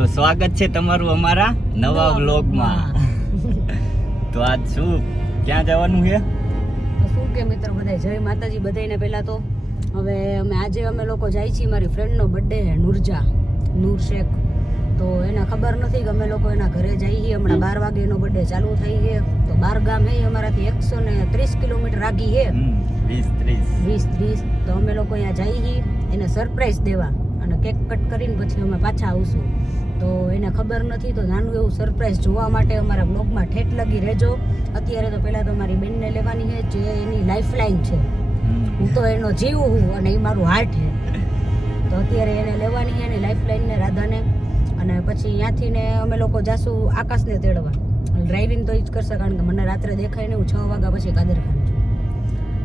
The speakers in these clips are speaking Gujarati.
તો સ્વાગત છે તમારું અમારા નવા વ્લોગમાં. તો આજ શું ક્યાં જવાનું છે? શું કે મિત્રો બધા જય માતાજી બધાને. પહેલા તો હવે આજે અમે લોકો જાય છીએ, મારી ફ્રેન્ડનો બર્થડે છે નૂર શેખ. તો એને ખબર નથી કે અમે લોકો એના ઘરે જઈએ. હમણાં 12 વાગે એનો બર્થડે ચાલુ થઈ છે. તો 12 ગામ છે અમારાથી 130 કિલોમીટર આગી છે, 20-30. તો અમે લોકો અહીંયા જઈએ એને સરપ્રાઈઝ દેવા અને કેક કટ કરીને પછી અમે પાછા આવશું. તો એને ખબર નથી, તો નાનું એવું સરપ્રાઈઝ જોવા માટે અમારા બ્લોગમાં ઠેઠ લગી રહેજો. અત્યારે તો પહેલાં તો મારી બેનને લેવાની છે, જે એની લાઈફલાઈન છે. હું તો એનો જીવ હું અને એ મારું હાર્ટ છે. તો અત્યારે એને લેવાની છે, એની લાઈફલાઈનને, રાધાને. અને પછી ત્યાંથી ને અમે લોકો જાશું આકાશને તેડવા. ડ્રાઇવિંગ તો એ જ કરશે, કારણ કે મને રાત્રે દેખાય ને હું 6 વાગ્યા પછી કાદરખાન છું.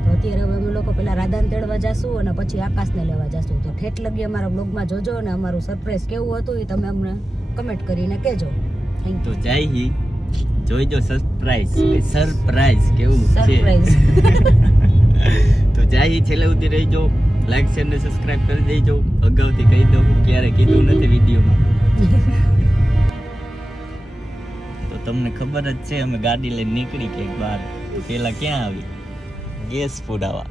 તો અત્યારે હવે અમે લોકો પહેલાં રાધાને તેડવા જાશું અને પછી આકાશને લેવા જાશું. તો ઠેઠ લગી અમારા બ્લોગમાં જોજો અને અમારું સરપ્રાઈઝ કેવું હતું એ તમે અમને કમેન્ટ કરીને કહેજો. તો જઈ જોઈજો સરપ્રાઈઝ કેવું છે. તો જઈ છેલ્લે સુધી રહીજો, લાઈક શેર ને સબસ્ક્રાઇબ કરી દેજો. અગાઉથી કહી દઉં, ક્યારે કીધું નથી વિડીયોમાં. તો તમને ખબર જ છે, અમે ગાડી લઈને નીકળી કે બહાર પેલા ક્યાં આવી ગેસ પુરાવા.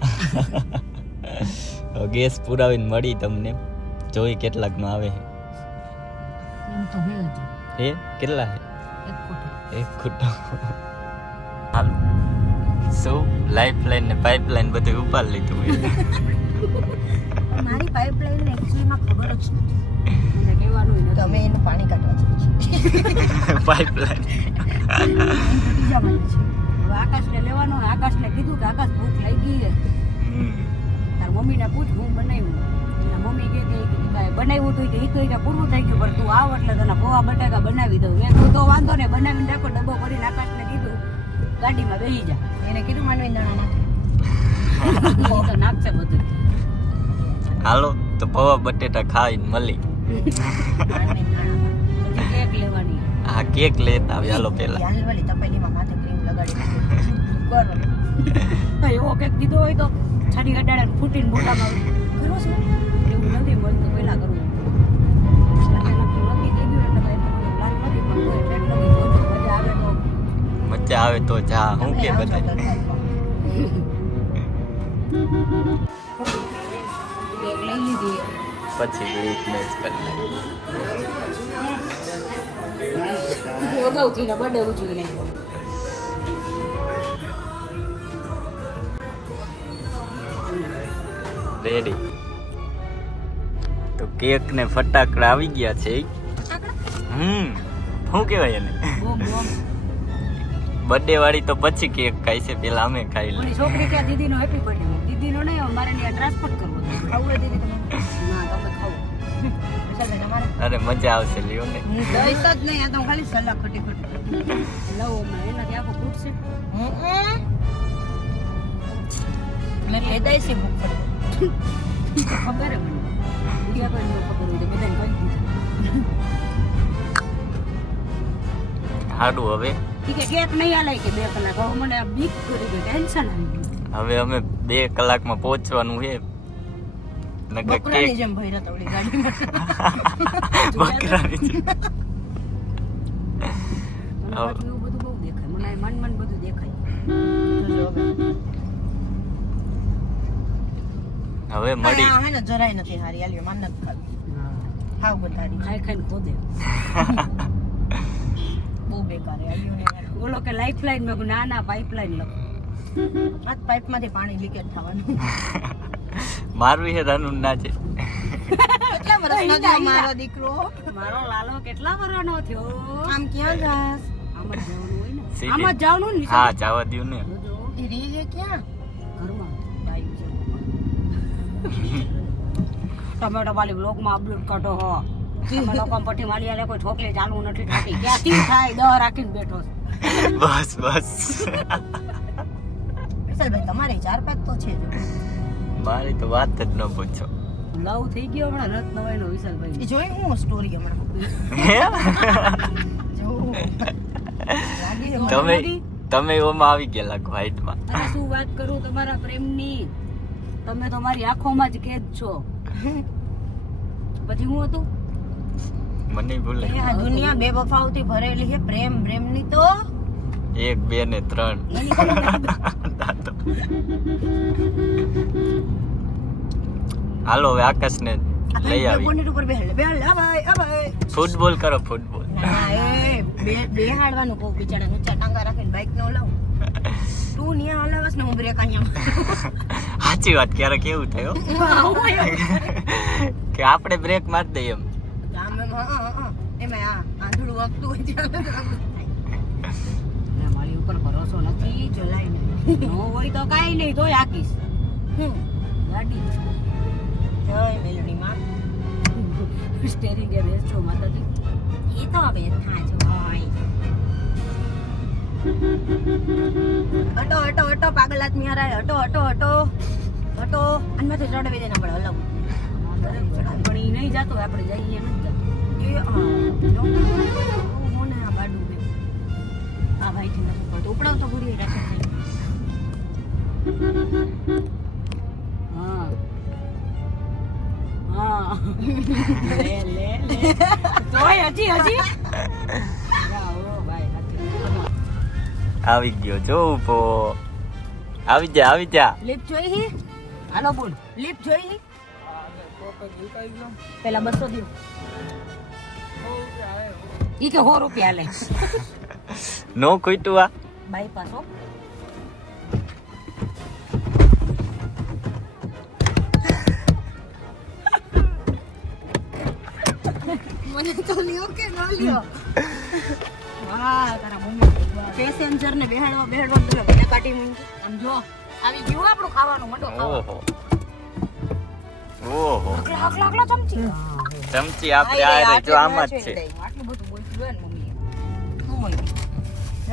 ગેસ પુરાવીને મળી તમને. જોઈ કેટલાકમાં આવે છે. કેટલા છે? 1 ખૂટો. હાલો શું લાઈફલાઈન ને પાઇપલાઈન બધું ઉપાડ લીધું. મારી પાઇપલાઈન ને એક્ચ્યુઅલીમાં ખબર જ નથી. મને કહેવાનું નથી. તમે એનું પાણી કાઢવા છે. પાઇપલાઈન આકાશને લેવાનો. આકાશને કીધું કે આકાશ ભૂખ લાગી છે, તાર મમ્મીને પૂછ હું બનાવ્યું. એના મમ્મી કે બનાવ્યું હતું કે એ પૂરું થઈ ગયું, પણ તું આવ એટલે તને પોવા બટાકા બનાવી દઉં. મેં કીધું તો વાંધો ને, બનાવીને રાખો. ડબ્બો ભરીને આકાશને કીધું ગાડીમાં બેસી જા. એને કીધું માંડવી દાણા નાખે. તો નાખશે બધું. હાલો તો પૌવા બટેટા ખાઈને મળી. કેક લેવાની. હા કેક લેતા આવી. હાલો પેલા વાલી તપેલીમાં માથે ક્રીમ લગાડી કરો. એવો કેક દીધો હોય તો છાડી અડાડે ફૂટીને મોટામાં કરો છો. એવું નથી મળતું, પેલા કરવું. મજા આવે તો જા. હું કે બધા કેક લઈ લીધી પછી બ્રેક મેચ કરી નાખી. અગાઉથી ને બર્થડે ઉજવી નાખ્યો. રેડી. તો કેક ને ફટાકડા આવી ગયા છે. શું કહેવાય એને? બર્થડે વાળી તો પછી કેક ખાઈ છે, પેલા અમે ખાઈ લે. છોકરી કે દીદીનો હેપી બર્થડે. દીદીનો નહીં, મારે ત્યાં ટ્રાન્સફર કરવો. ખાવું હોય દીદી તમે? ના તમે ખાઓ. અરે મજા આવશે લ્યો ને. દઈશ જ નહીં, આ તો ખાલી સલાહ ખોટી લવ એનાથી આખો ફૂટ છે. મેં લેદાય છે ભૂખ ખબર હે મને. બીજા કોઈ ન ખબર હોય તો બધાને કહી દીધું. હાડું હવે કેક નહીં આલાય કે 2 કલાક. હવે મને આ બીક કરી ગઈ, ટેન્શન આવી ગયું. હવે અમે 2 કલાકમાં પહોંચવાનું છે. બકરાની જેમ ભૈરા તવડી ગાડીમાં. બકરાની જેમ. એવું બધું બહુ દેખાય મને. મન બધું દેખાય. હવે મળી. હે ને જરાય નથી હારી. આલ્યો માન નથી ખાવી. ખાવ બધારી ખાઈને ખોદે. બહુ બેકાર હે આલ્યો ને. બોલો કે લાઈફલાઈન મેં ના પાઇપલાઈન લખો. આ પાઇપમાંથી પાણી લીકેજ થવાનું. મારું હે રાનું ના છે. કેટલા વર્ષનો થયો મારો દીકરો? મારો લાલો કેટલા વર્ષનો થયો? આમ ક્યાં જાસ? આમ જ જવાનું હોય ને. આમ જ જવાનું ને. હા જવા દઉં ને. એ રી હે ક્યાં? ઘરમાં. ટમેટો વાળી બ્લોગમાં અપલોડ કરતો હો. તમે લોકો પટ્ટી માલી આલે કોઈ ઠોકલી ચાલુ નથી થતી. ક્યાંથી થાય? 10 રાખીને બેઠો છે. બસ વિશાલભાઈ તમારે 4-5 તો છે જ. મારી તો વાત જ ન પૂછો. લવ થઈ ગયો હમણાં રત નવાઈનો વિશાલભાઈ. જોઈ હું સ્ટોરી હમણાં. તમે ઓમાં આવી ગયા લાગો હાઈટમાં. અરે શું વાત કરું તમારા પ્રેમની. તમે તો મારી આંખોમાં જ કેદ છો. પછી હું હતું મને ભૂલે આ દુનિયા બે વફાઓથી ભરેલી છે, પ્રેમ પ્રેમની તો 1 2 ને 3 એની કોઈ હાલો હવે આકાશને લઈ આવી બોનેટ ઉપર બેહાડ આ ભાઈ ફૂટબોલ કરો ફૂટબોલ ના એ બેહાડવાનું કહું બિચારા ઊંચા ટાંગા રાખીને બાઈક નો લાવ તું નિયા હલાવસ ને હું બ્રેક અહીંયા સાચી વાત ક્યારેક કેવું થયું કે આપણે બ્રેક મારી દઈએ એમ એમાં આંધળું વાગતું હોય મારી ઉપર ભરોસો નથી જલાય નહીં નો હોય તો કાંઈ નહીં તોય આકીશ ગાડી જય મેલડી માં સ્ટેરિંગ એ બેસજો માતાજી એ તો હવે થા જો હોય હટો હટો હટો પાગલ આદમી આ રહ્યા હટો હટો હટો હટો અનમાંથી ચડાવી દેને આપણે હલાવ પણ ઈ નહીં જાતો આપણે જઈએ નથી જાતો એ મોને આ બાડું બે આ ભાઈ થી નથી પડતો ઉપડાવ તો ગુડી રાખે છે હા હા લે લે લે તોય હજી જાઓ ભાઈ આવી ગયો જો ઉભો આવી જા લિફ્ટ જોઈ હી હાલો બોલ લિફ્ટ જોઈ હી પેલા 200 દો ઈ કે 100 રૂપિયા લે નો કઈટું આ બાયપાસ હો મને તો લ્યો કે ન લ્યો વાહ તારા મમ્મી પેસેન્જર ને બેહાડવા તો બધા પાટી મૂકી આમ જો આવી ગયું આપણું ખાવાનું મોટો ખાવાનું ઓહો આકલા ચમચી આપણે આ રે જો આમાં જ છે આટલું બધું બોલ્યું ને મમ્મીએ શું મોઈ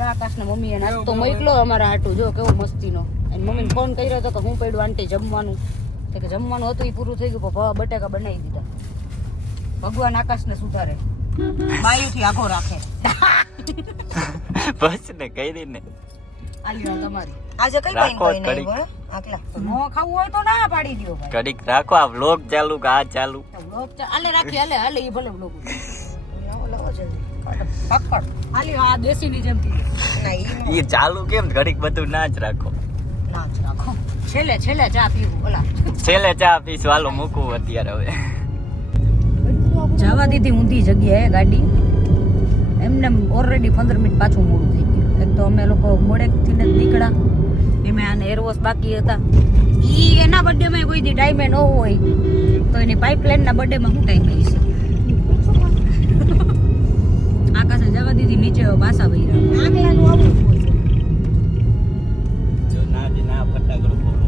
આકાશના મમ્મીએ નાસ્તો મોકલો અમારા હાટુ જો કેવો મસ્તીનો અને મમ્મીને ફોન કર્યો હતો કે હું પડ્યું આંટી જમવાનું તો કે જમવાનું હતું એ પૂરું થઈ ગયું પણ બટાકા બનાવી દીધા ભગવાન આકાશને સુધારે બાયુથી આખો રાખે બસ ને કહી દે ને આલ્યો તમારી આજે કઈ પાઈન કોઈ નહીં હો આકલા નો ખાવું હોય તો ના પાડી દયો ભાઈ કડીક રાખો આ વ્લોગ ચાલુ કે આ ચાલુ વ્લોગ આલે રાખી હાલે ઈ ભલે વ્લોગ લાવો જલ્દી પકડ આલ્યો આ દેશીની જેમ થી ના ઈ ચાલુ કેમ ઘડીક બધું ના જ રાખો છેલ્લે ચા પીવું ઓલા છેલ્લે ચા પીશું હાલો મૂકું અત્યારે હવે જવા દીધી ઊંધી જગ્યાએ ગાડી એમને ઓલરેડી 15 મિનિટ પાછું મોડું થઈ ગયું એક તો અમે લોકો મોડેકથી ને નીકળ્યા એમાં આને એરવોશ બાકી હતા ઈ એના બર્થડેમાં કોઈ દી ટાઈમે ન હોય તો એની પાઇપલાઇનના બર્થડેમાં હું ટાઈમ આવી છે આકાશે જવા દીધી નીચે પાછા વૈરા આગલાનું આવું જો ના ફટાકડો ફોડો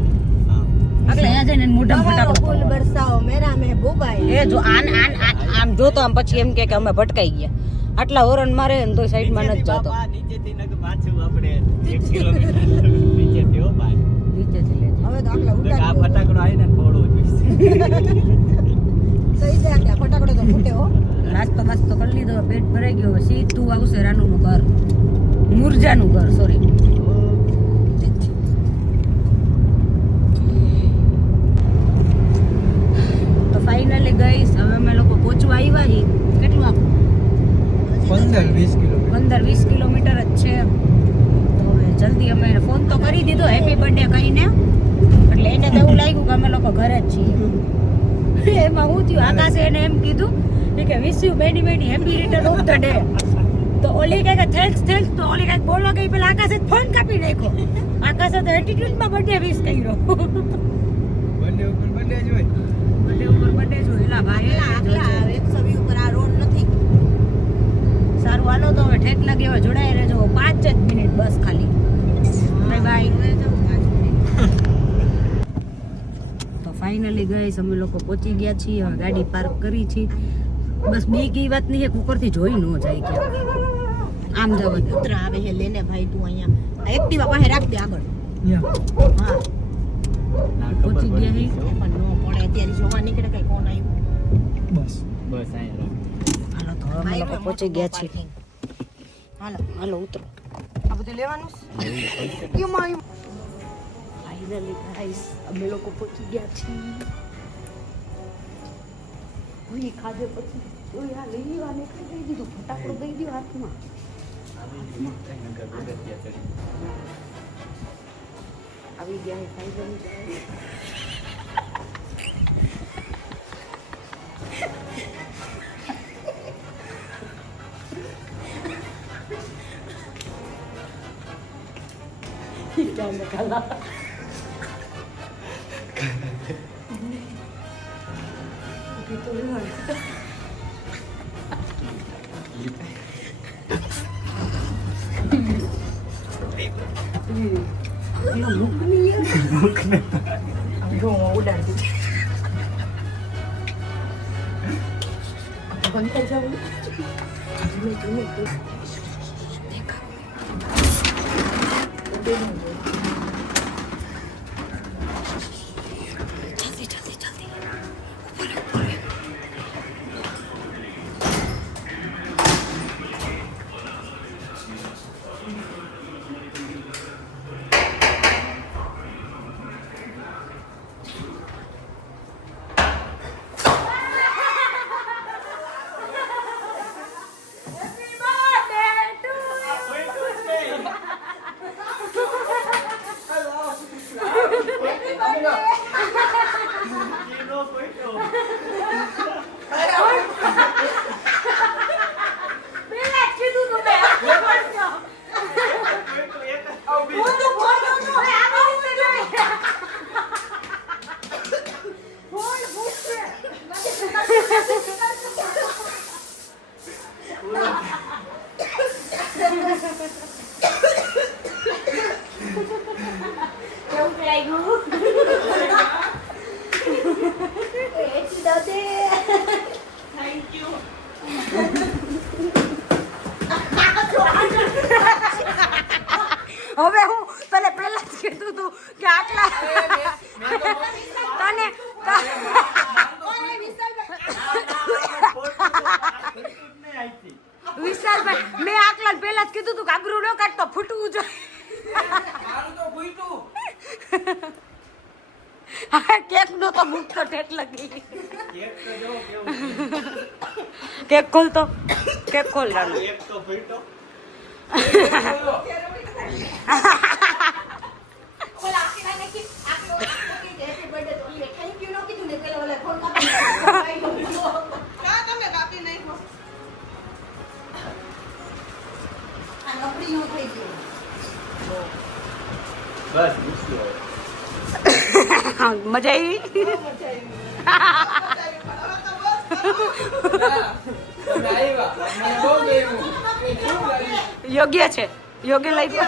આગળ અહીંયા જઈને મોઢા ફટાકડો ફૂલ બરસાઓ મેરા મે બોબાઈ એ જો આમ જો તો આમ પછી એમ કે અમે ભટકાઈ ગયા આટલા હોરન મારે ને તો સાઈડમાં નથી જાતો નીચેથી નક પાછું આપણે 1 કિલોમીટર નીચેથી હો ભાઈ નીચેથી લેજો હવે તો આટલા ઉડાડી આ ફટાકડો આવીને ફોડવો જોઈએ સહી છે કે ફટાકડો તો ફૂટે હો નાસ્તો કરી લીધો પેટ ભરાઈ ગયો સીધું આવશે રાનુનું ઘર મુરજાનું ઘર સોરી તો ફાઇનલી ગઈસ હવે અમે લોકો પહોંચવા આવ્યા છીએ કેટલું આપણું 15-20 કિલોમીટર જ છે તો હવે જલ્દી અમે ફોન તો કરી દીધો હેપી બર્થડે કહીને એટલે એને તો એવું લાગ્યું કે અમે લોકો ઘરે જ છીએ એમાં હું થયું આકાશે એને એમ કીધું કે wish you many happy return of the day તો ઓલી કહે કે થેન્ક્સ તો ઓલી કંઈક બોલો ગઈ પેલા આકાશે ફોન કાપી નાખ્યો આકાશે તો એટીટ્યુડમાં બર્થડે વિશ કર્યો બર્થડે ઉપર બર્થડે જ હોય એલા ભાઈ આટલા 120 ઉપર આ રોડ નથી સારું હાલો તો હવે ઠેક લાગે હવે જોડાઈ રહેજો 5 જ મિનિટ બસ ખાલી બાય તો ફાઇનલી ગઈસ અમે લોકો પહોંચી ગયા છીએ હવે ગાડી પાર્ક કરી છે બસ બીક ઈ વાત નહીં કે ઉપરથી જોઈ ન જાય કે આમ જવા ઉતરા આવે છે લેને ભાઈ તું અહીંયા એક્ટિવા પાસે રાખ દે આગળ હા પહોંચી ગયા હી પણ નો પડે અત્યારે જોવા નીકળે કઈ કોણ આવ્યું બસ અહીંયા હાલો તો અમે લોકો પહોંચી ગયા છીએ હાલો ઉતરો આ બધું લેવાનું ફાઇનલી ગાઈસ અમે લોકો પહોંચી ગયા છીએ ઘી ખાધે પછી ઓય આ લઈ લીધું આને કઈ દઈ દીધું ફટાકડો દઈ દો હાથમાં આવી ગયા fibre Kala. Begitu luar. Aduh, mau udah gitu. Bantai jauh. Ini. હવે હું તને પહેલા જ કીધું તું કે આટલા તને વિશાલભાઈ મેં આટલા પહેલા જ કીધું તું કે આબરૂ ન કાઢતો ફૂટવું જોઈએ કેક નો તો મુક્ત ઠેઠ લગી કેક ખોલતો કેક ખોલ રાનો એક તો ફૂટો મજા આવી યોગ્ય છે યોગ્ય લઈ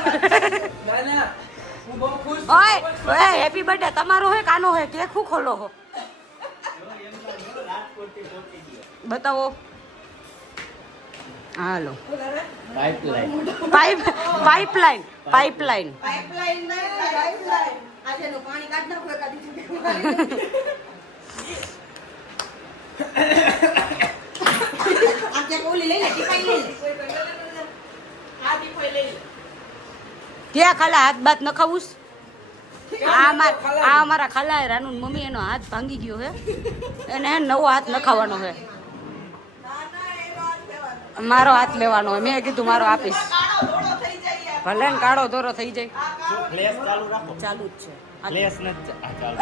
ઓય હેપી બર્થડે તમારો હે કાનો હે કેક હું ખોલો હો બતાવો હાલો પાઇપલાઇન આજે નો પાણી કાઢ નાખો કાઢી ચૂકે આ કે ઓલી લઈ લે ટીપાઈ લઈ લે આ ટીપાઈ લઈ લે કે ખાલા હાથ બાત ન ખાવું આ અમારા ખાલા રાનુ મમ્મી એનો હાથ ભાંગી ગયો હે એને નવો હાથ ન ખાવાનો હે મારો હાથ લેવાનો હોય મેં કીધું મારો આપીશ ભલે ને કાળો ધોરો થઈ જાય ફ્લેશ ચાલુ રાખો ચાલુ જ છે ફ્લેશ ન ચાલુ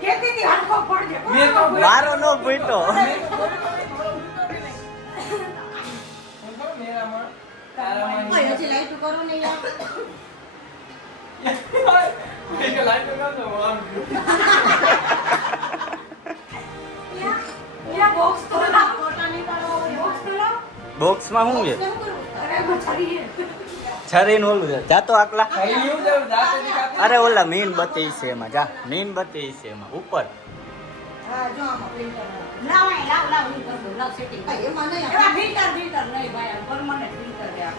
કેતી હાથો પડજે મારો નો ભૂટો મેરામાં તારામાં ઓય હજી લાઈટ કરો ને યાર એક લાઈટ કરો તો આમ યા બોક્સ તો ના પોતાની કરો બોક્સ તો લો બોક્સ માં શું છે અરે મછરી છે છરી નું ઓલું છે જા તો આકલા અરે ઓલા મીણબત્તી છે એમાં જા મીણબત્તી છે એમાં ઉપર હા જો આમાં પ્રિન્ટર લાવ હું કર દઉં લાવ સેટિંગ એમાં નહીં એમાં ફિલ્ટર નહીં ભાઈ આ પરમાનન્ટ ફિલ્ટર છે આ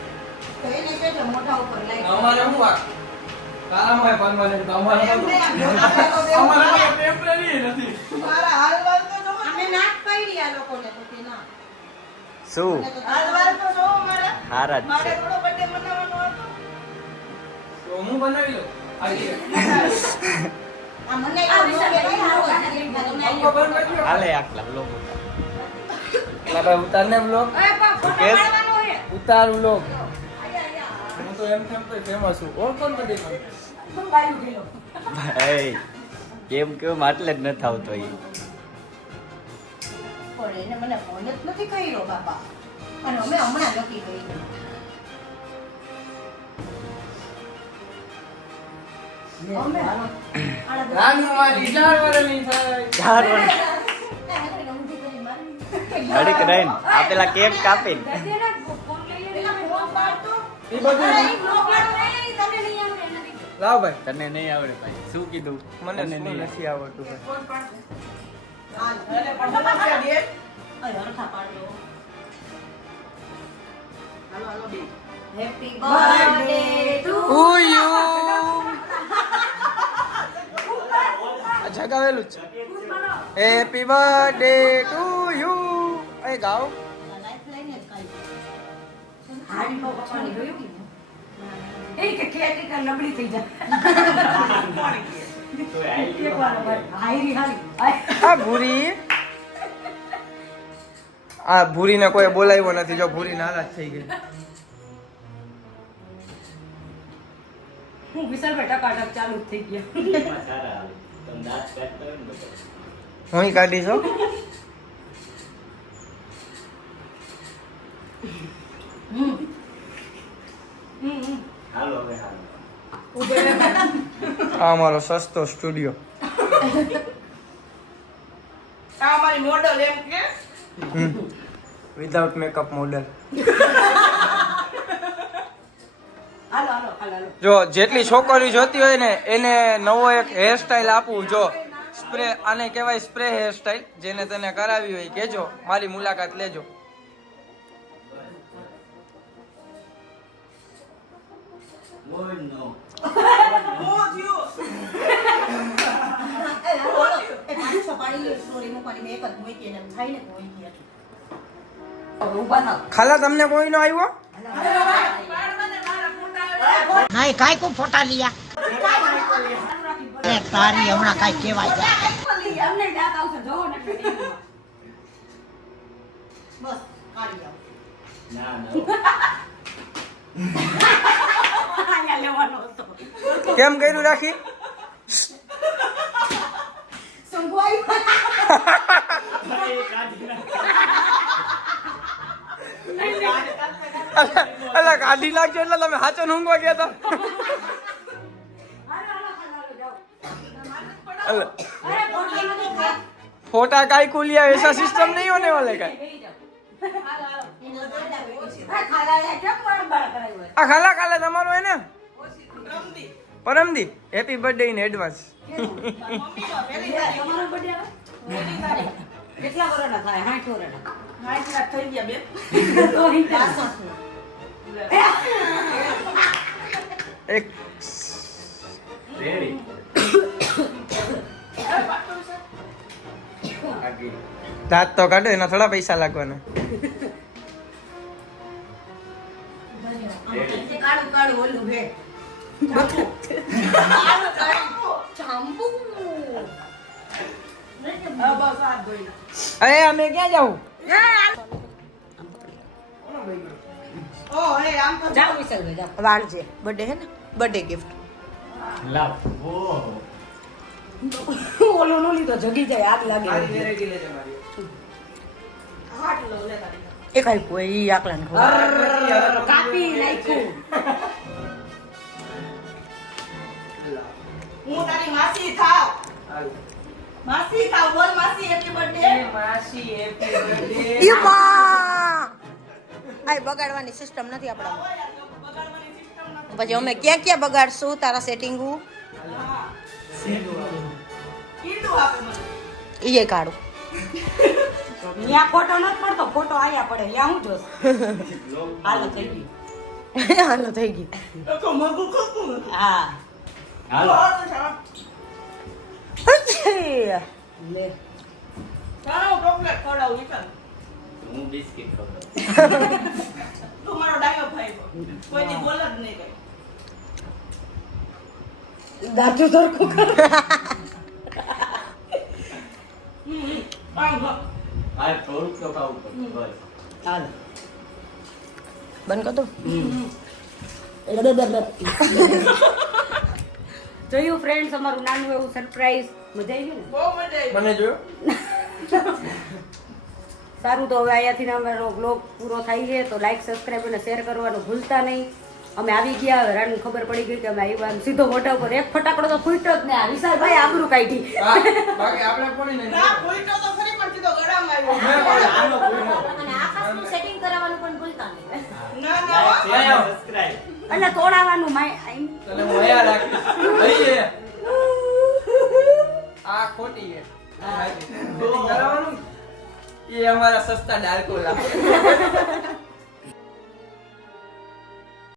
તો એને કેજો મોઢા ઉપર લાઈટ અમારે શું આ કારામાં પરમાનન્ટ અમારે ટેમ્પરરી નથી મારા હાલવાલ તો જો અમે નાક પાડી આ લોકોને તો કે ના શું હાલવાલ તો જો મારા હારા જ મારે થોડો બર્થડે મનાવવાનો હતો તો હું બનાવી લો હાલે આટલા લોકો એટલે ભાઈ ઉતારને બ્લોગ ઉતાર બ્લોગ હું તો એમ કેમ તો ફેમસ છું કોણ બધી ભાઈ કેમ કેમ આટલે જ ન આવતો એ એને મને ફોન જ નથી કર્યો બાપા અને અમે હમણાં નક્કી કર્યું રાનુ મારી 4 વર્ષની થાય 4 વર્ષ ઘડીક રહીને આ પેલા કેક કાપીને એ બધું લાવ ભાઈ તને નહીં આવડે ભાઈ શું કીધું મને તને શું નહીં નથી આવડતું ભાઈ હેપી બર્થડે ટુ જગાવેલું છે હેપી બર્થડે ટુ યુ એ ગાઓ લાઈફ લઈને જ કાઈ હાડીનો પપ્પાને જોયું એ કે ખેતી કર નબળી થઈ જાય હાયરી હારી આ ભૂરીને કોઈ બોલાવ્યો નથી જો ભૂરી નારાજ થઈ ગઈ હું વિશાલભાઈ ટકાટક ચાલુ જ થઈ ગયા હું કાઢી છો આ અમારો સસ્તો સ્ટુડિયો વિધાઉટ મેકઅપ મોડેલ જો જેટલી છોકરીઓ જોતી હોય ને એને નવો એક હેર સ્ટાઈલ આપું જો સ્પ્રે આને કહેવાય સ્પ્રે હેર સ્ટાઈલ જેને તને કરાવી હોય કેજો મારી મુલાકાત લેજો ખાલા તમને કોઈ નો આવ્યો નહીં કાઈ કો ફોટા લીયા તારી હમણાં કાઈ કહેવાય અમને યાદ આવશે જોવો ને બસ કાઢી આવ આયા લેવાનો હતો કેમ કર્યું રાખી સંગવાઈ અલા કાઢી નાખજો એટલે તમે હાચો ઊંઘવા ગયા હતા फोटा काय को लिया ऐसा सिस्टम नहीं होने वाले का आ खाला खाला તમારો હે ને પરમદી હેપી બર્થડે ઇન એડવાન્સ કેટલા વર્ષના થાય 60 વર્ષના થઈ ગયા બે તો એક રેડી દાંત તો કાઢો એના થોડા પૈસા લાગવાના કાળું કાળું ઓલું હે ચાંબુ અરે અમે ક્યાં જાઉં જાઓ વિશાલભાઈ જાઓ વાળજે બર્થડે હે ને બર્થડે ગિફ્ટ લાવ ઓહો ઓલો નો લીધો જગી જાય આગ લાગે એ કઈ કોઈ આકલા ને કાપી નાખ્યું હું તારી માસી થાવ માસી થાવ બોલ માસી હેપી બર્થડે માસી હેપી બર્થડે ઈ માં આય બગાડવાની સિસ્ટમ નથી આપણામાં પછી અમે ક્યાં ક્યાં બગાડશું તારા સેટિંગ ઈ કાઢું ત્યાં ફોટો નથી પડતો ફોટો આયા પડે ત્યાં હું જોશ હાલો થઈ ગઈ હાલો થઈ ગઈ હા હાલો લે હું બિસ્કિટ ખાઉં દાંતું સરખું કર. આ થોડુંક તો ખાવું પડે બસ. હાલો બંધ કર દો. જોયું ફ્રેન્ડ્સ અમારું નાનું એવું સરપ્રાઈઝ મજા આવી ગઈ ને બહુ મજા આવી. મને જોયો સારું તો હવે અહીંયાથી અમારો બ્લોગ પૂરો થાય છે તો લાઈક સબસ્ક્રાઈબ અને શેર કરવાનું ભૂલતા નહીં. અમે આવી ગયા હવે રાનું ખબર પડી ગઈ કે અમે આવ્યા અને સીધો મોઢા ઉપર એક ફટાકડો તો ફૂટ્યો જ ને આ વિશાલભાઈ આબરૂ કાઢી. બાકી આપણે કોની નહીં ના ફૂલટો તો ખરી પણ સીધો ગળામાં આવ્યો. આનો પૂરો. અને આકાશનું સેટિંગ કરાવવાનું પણ ભૂલતા નહીં ના ના હો. સબસ્ક્રાઇબ. અને તોડાવાનું માય તને હું અહીંયા રાખીશ અહીં છે. આ ખોટી છે કરાવવાનું એ અમારા સસ્તા ડાર્કો લાગે